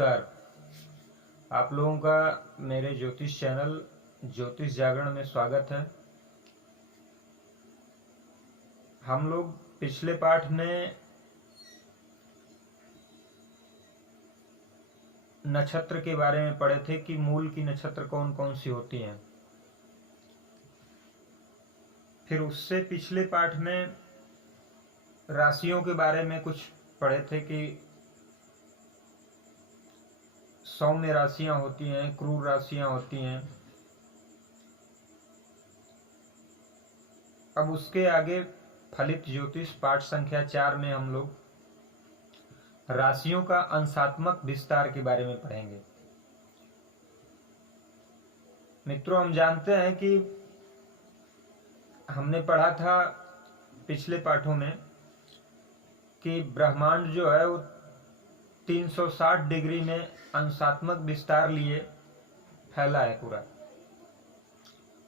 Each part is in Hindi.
नमस्कार। आप लोगों का मेरे ज्योतिष चैनल ज्योतिष जागरण में स्वागत है। हम लोग पिछले पाठ में नक्षत्र के बारे में पढ़े थे कि मूल की नक्षत्र कौन कौन सी होती हैं। फिर उससे पिछले पाठ में राशियों के बारे में कुछ पढ़े थे कि सौम्य राशियां होती हैं, क्रूर राशियां होती हैं। अब उसके आगे फलित ज्योतिष पाठ संख्या 4 में हम लोग राशियों का अंशात्मक विस्तार के बारे में पढ़ेंगे। मित्रों, हम जानते हैं कि हमने पढ़ा था पिछले पाठों में कि ब्रह्मांड जो है वो 360 डिग्री में अंशात्मक विस्तार लिए फैला है। पूरा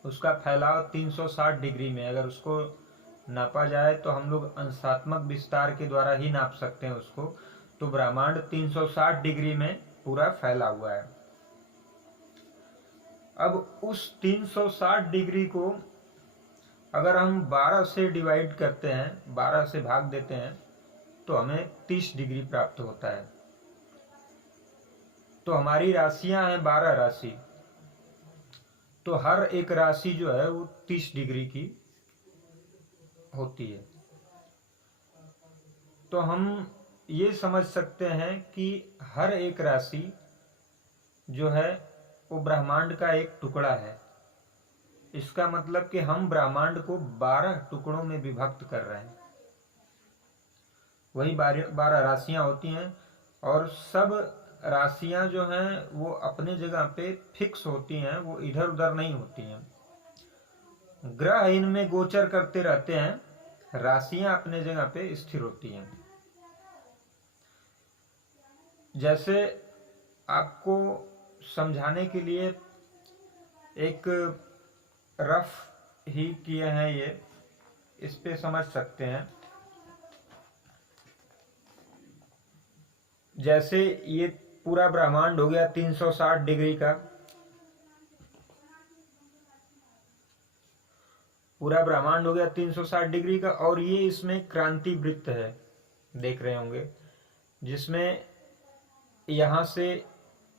उसका फैलाव 360 डिग्री में, अगर उसको नापा जाए तो हम लोग अंशात्मक विस्तार के द्वारा ही नाप सकते हैं उसको। तो ब्रह्मांड 360 डिग्री में पूरा फैला हुआ है। अब उस 360 डिग्री को अगर हम 12 से डिवाइड करते हैं, 12 से भाग देते हैं, तो हमें 30 डिग्री प्राप्त होता है। तो हमारी राशियां हैं 12 राशि, तो हर एक राशि जो है वो 30 डिग्री की होती है। तो हम ये समझ सकते हैं कि हर एक राशि जो है वो ब्रह्मांड का एक टुकड़ा है। इसका मतलब कि हम ब्रह्मांड को 12 टुकड़ों में विभक्त कर रहे हैं। वही 12 राशियां होती हैं और सब राशियां जो हैं वो अपने जगह पे फिक्स होती हैं, वो इधर उधर नहीं होती हैं। ग्रह इनमें गोचर करते रहते हैं, राशियां अपने जगह पे स्थिर होती हैं। जैसे आपको समझाने के लिए एक रफ ही किए हैं, ये इस पे समझ सकते हैं। जैसे ये पूरा ब्रह्मांड हो गया 360 डिग्री का, पूरा ब्रह्मांड हो गया 360 डिग्री का। और ये इसमें क्रांति वृत्त है, देख रहे होंगे, जिसमें यहां से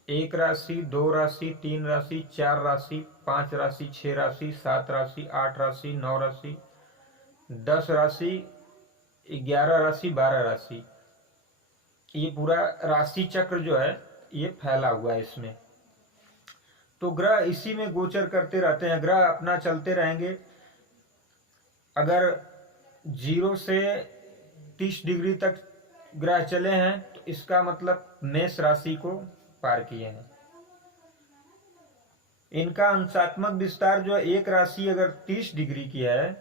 1 राशि, 2 राशि, 3 राशि, 4 राशि, 5 राशि, 6 राशि, 7 राशि, 8 राशि, 9 राशि, 10 राशि, 11 राशि, 12 राशि, ये पूरा राशि चक्र जो है ये फैला हुआ है इसमें। तो ग्रह इसी में गोचर करते रहते हैं, ग्रह अपना चलते रहेंगे। अगर 0 से 30 डिग्री तक ग्रह चले हैं तो इसका मतलब मेष राशि को पार किए हैं। इनका अंशात्मक विस्तार जो है, एक राशि अगर 30 डिग्री की है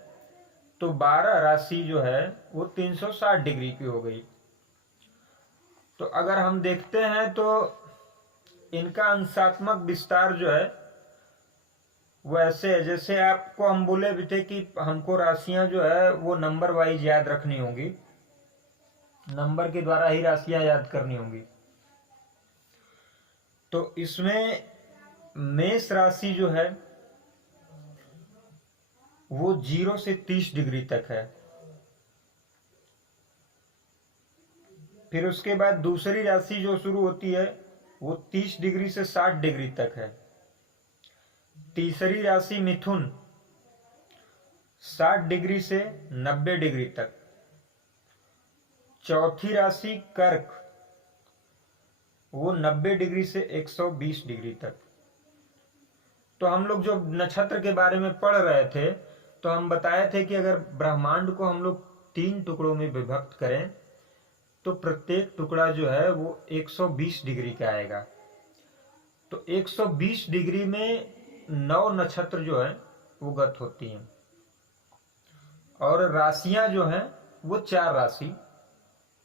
तो 12 राशि जो है वो 360 डिग्री की हो गई। तो अगर हम देखते हैं तो इनका अंशात्मक विस्तार जो है वो ऐसे है, जैसे आपको हम बोले भी थे कि हमको राशियां जो है वो नंबर वाइज याद रखनी होंगी, नंबर के द्वारा ही राशियां याद करनी होंगी। तो इसमें मेष राशि जो है वो 0 से 30 डिग्री तक है। फिर उसके बाद दूसरी राशि जो शुरू होती है वो 30 डिग्री से 60 डिग्री तक है। तीसरी राशि मिथुन 60 डिग्री से 90 डिग्री तक। चौथी राशि कर्क, वो 90 डिग्री से 120 डिग्री तक। तो हम लोग जो नक्षत्र के बारे में पढ़ रहे थे तो हम बताए थे कि अगर ब्रह्मांड को हम लोग 3 टुकड़ों में विभक्त करें तो प्रत्येक टुकड़ा जो है वो 120 डिग्री का आएगा। तो 120 डिग्री में 9 नक्षत्र जो है वो गत होती हैं और राशियां जो हैं वो 4 राशि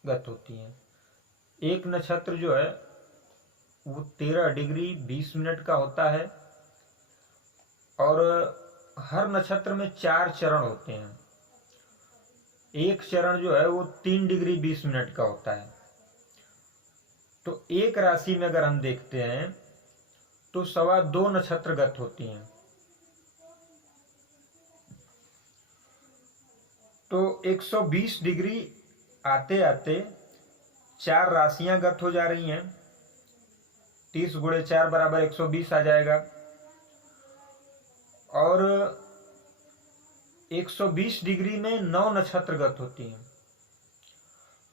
गत होती हैं। एक नक्षत्र जो है वो 13 डिग्री 20 मिनट का होता है और हर नक्षत्र में 4 चरण होते हैं। एक चरण जो है वो 3 डिग्री 20 मिनट का होता है। तो एक राशि में अगर हम देखते हैं तो 2.25 नक्षत्रगत होती हैं। तो 120 डिग्री आते आते 4 राशियां गत हो जा रही हैं। 30 गुणे 4 बराबर 120 आ जाएगा। और 120 डिग्री में 9 नक्षत्रगत होती हैं।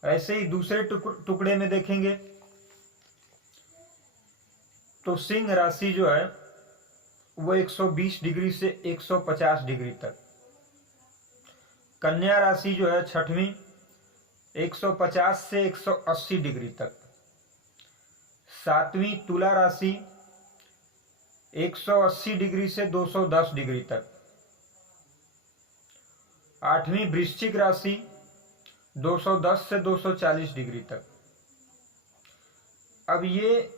ऐसे ही दूसरे टुकड़े में देखेंगे तो सिंह राशि जो है वो 120 डिग्री से 150 डिग्री तक। कन्या राशि जो है छठवीं 150 से 180 डिग्री तक। सातवीं तुला राशि 180 डिग्री से 210 डिग्री तक। आठवीं वृश्चिक राशि 210 से 240 डिग्री तक। अब ये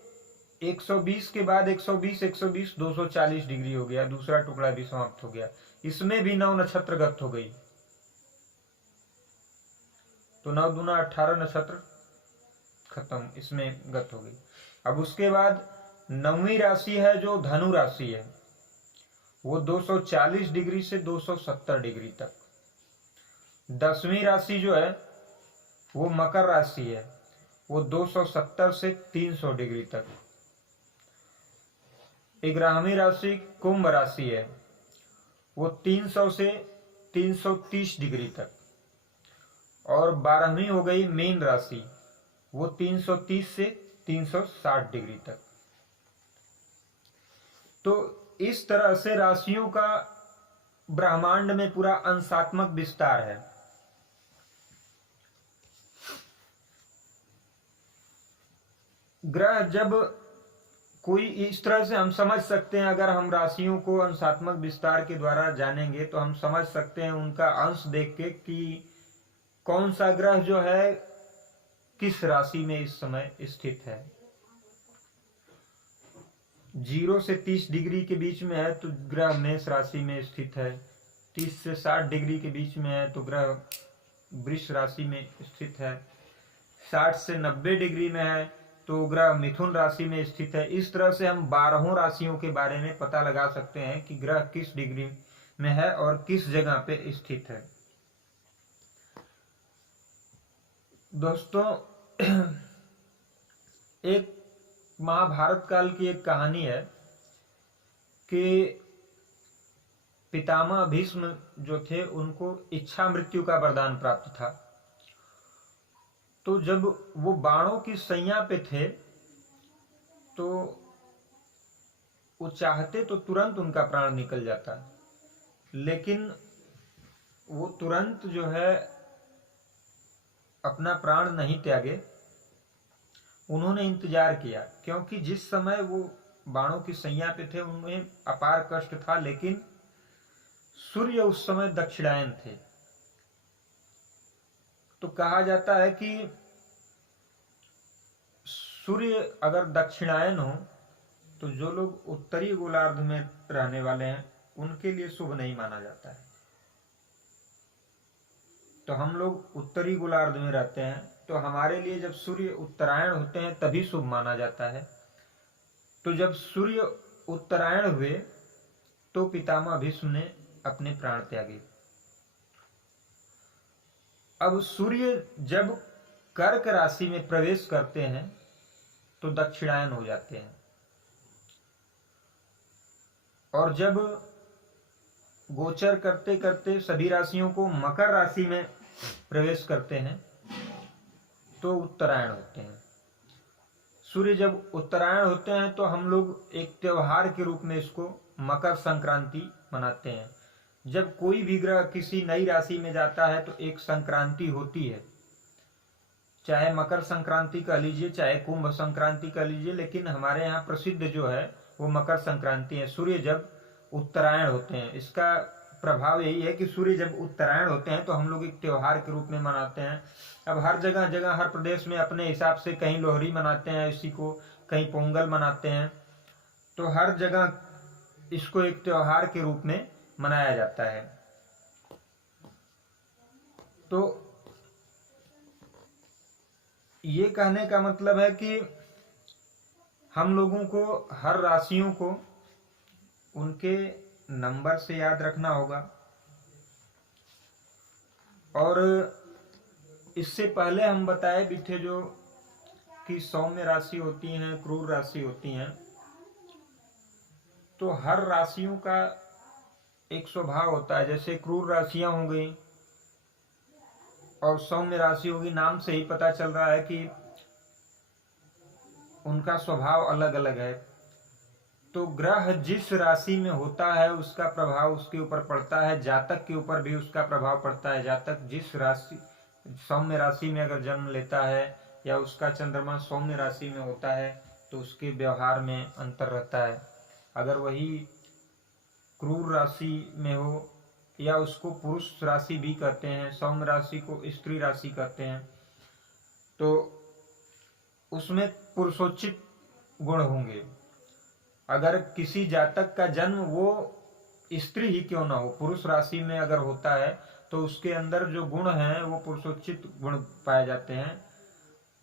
120 के बाद 120 120 240 डिग्री हो गया। दूसरा टुकड़ा भी समाप्त हो गया। इसमें भी 9 नक्षत्रगत हो गई। तो 9 दूना 18 नक्षत्र खत्म, इसमें गत हो गई। अब उसके बाद 9वीं राशि है जो धनु राशि है, वो 240 डिग्री से 270 डिग्री तक। 10वीं राशि जो है वो मकर राशि है, वो 270 से 300 डिग्री तक। 11वीं राशि कुंभ राशि है, वो 300 से 330 डिग्री तक। और 12वीं हो गई मीन राशि, वो 330 से 360 डिग्री तक। तो इस तरह से राशियों का ब्रह्मांड में पूरा अंशात्मक विस्तार है। ग्रह जब कोई इस तरह से हम समझ सकते हैं, अगर हम राशियों को अंशात्मक विस्तार के द्वारा जानेंगे तो हम समझ सकते हैं उनका अंश देख के कि कौन सा ग्रह जो है किस राशि में इस समय स्थित है। 0 से 30 डिग्री के बीच में है तो ग्रह मेष राशि में स्थित है। 30 से 60 डिग्री के बीच में है तो ग्रह वृष राशि में स्थित है। 60 से 90 डिग्री में है तो ग्रह मिथुन राशि में स्थित है। इस तरह से हम 12 राशियों के बारे में पता लगा सकते हैं कि ग्रह किस डिग्री में है और किस जगह पे स्थित है। दोस्तों, एक महाभारत काल की एक कहानी है कि पितामह भीष्म जो थे उनको इच्छा मृत्यु का वरदान प्राप्त था। तो जब वो बाणों की सैया पे थे तो वो चाहते तो तुरंत उनका प्राण निकल जाता, लेकिन वो तुरंत जो है अपना प्राण नहीं त्यागे। उन्होंने इंतजार किया, क्योंकि जिस समय वो बाणों की सैया पे थे उन्हें अपार कष्ट था, लेकिन सूर्य उस समय दक्षिणायन थे। तो कहा जाता है कि सूर्य अगर दक्षिणायन हो तो जो लोग उत्तरी गोलार्ध में रहने वाले हैं उनके लिए शुभ नहीं माना जाता है। तो हम लोग उत्तरी गोलार्ध में रहते हैं तो हमारे लिए जब सूर्य उत्तरायण होते हैं तभी शुभ माना जाता है। तो जब सूर्य उत्तरायण हुए तो पितामह भीष्म ने अपने प्राण त्यागे। अब सूर्य जब कर्क राशि में प्रवेश करते हैं तो दक्षिणायन हो जाते हैं, और जब गोचर करते करते सभी राशियों को मकर राशि में प्रवेश करते हैं तो उत्तरायण होते हैं। सूर्य जब उत्तरायण होते हैं तो हम लोग एक त्योहार के रूप में इसको मकर संक्रांति मनाते हैं। जब कोई भी ग्रह किसी नई राशि में जाता है तो एक संक्रांति होती है, चाहे मकर संक्रांति कह लीजिए चाहे कुंभ संक्रांति कह लीजिए, लेकिन हमारे यहाँ प्रसिद्ध जो है वो मकर संक्रांति है। सूर्य जब उत्तरायण होते हैं, इसका प्रभाव यही है कि सूर्य जब उत्तरायण होते हैं तो हम लोग एक त्योहार के रूप में मनाते हैं। अब हर जगह जगह हर प्रदेश में अपने हिसाब से कहीं लोहड़ी मनाते हैं इसी को, कहीं पोंगल मनाते हैं, तो हर जगह इसको एक त्योहार के रूप में मनाया जाता है। तो ये कहने का मतलब है कि हम लोगों को हर राशियों को उनके नंबर से याद रखना होगा। और इससे पहले हम बताए भी थे जो कि सौम्य राशि होती हैं, क्रूर राशि होती हैं। तो हर राशियों का एक स्वभाव होता है। जैसे क्रूर राशियां हो गई और सौम्य राशि होगी, नाम से ही पता चल रहा है कि उनका स्वभाव अलग अलग है। तो ग्रह जिस राशि में होता है उसका प्रभाव उसके ऊपर पड़ता है, जातक के ऊपर भी उसका प्रभाव पड़ता है। जातक जिस राशि सौम्य राशि में अगर जन्म लेता है या उसका चंद्रमा सौम्य राशि में होता है तो उसके व्यवहार में अंतर रहता है। अगर वही क्रूर राशि में हो, या उसको पुरुष राशि भी कहते हैं, सौम्य राशि को स्त्री राशि कहते हैं, तो उसमें पुरुषोचित गुण होंगे। अगर किसी जातक का जन्म वो स्त्री ही क्यों ना हो, पुरुष राशि में अगर होता है तो उसके अंदर जो गुण हैं वो पुरुषोचित गुण पाए जाते हैं।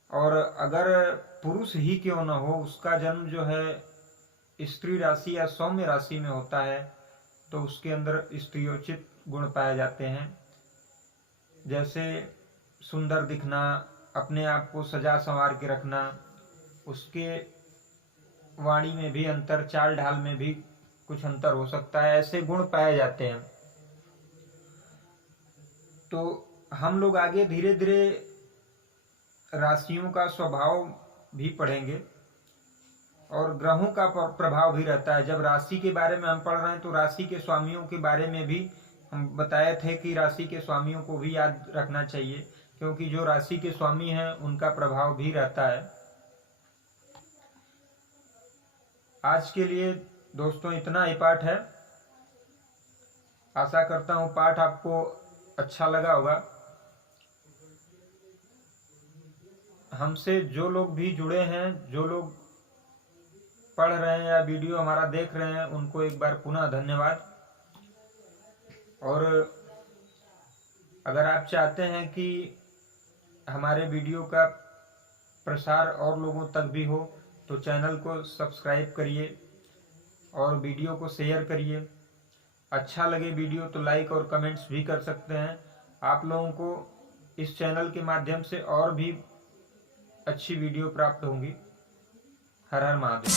और अगर पुरुष ही क्यों ना हो, उसका जन्म जो है स्त्री राशि या सौम्य राशि में होता है तो उसके अंदर स्त्रियोचित गुण पाए जाते हैं। जैसे सुंदर दिखना, अपने आप को सजा संवार के रखना, उसके वाणी में भी अंतर, चाल ढाल में भी कुछ अंतर हो सकता है, ऐसे गुण पाए जाते हैं। तो हम लोग आगे धीरे धीरे राशियों का स्वभाव भी पढ़ेंगे और ग्रहों का प्रभाव भी रहता है। जब राशि के बारे में हम पढ़ रहे हैं तो राशि के स्वामियों के बारे में भी हम बताए थे कि राशि के स्वामियों को भी याद रखना चाहिए, क्योंकि जो राशि के स्वामी हैं उनका प्रभाव भी रहता है। आज के लिए दोस्तों इतना ही पाठ है। आशा करता हूँ पाठ आपको अच्छा लगा होगा। हमसे जो लोग भी जुड़े हैं, जो लोग पढ़ रहे हैं या वीडियो हमारा देख रहे हैं, उनको एक बार पुनः धन्यवाद। और अगर आप चाहते हैं कि हमारे वीडियो का प्रसार और लोगों तक भी हो तो चैनल को सब्सक्राइब करिए और वीडियो को शेयर करिए। अच्छा लगे वीडियो तो लाइक और कमेंट्स भी कर सकते हैं। आप लोगों को इस चैनल के माध्यम से और भी अच्छी वीडियो प्राप्त होंगी। हर हर महादेव।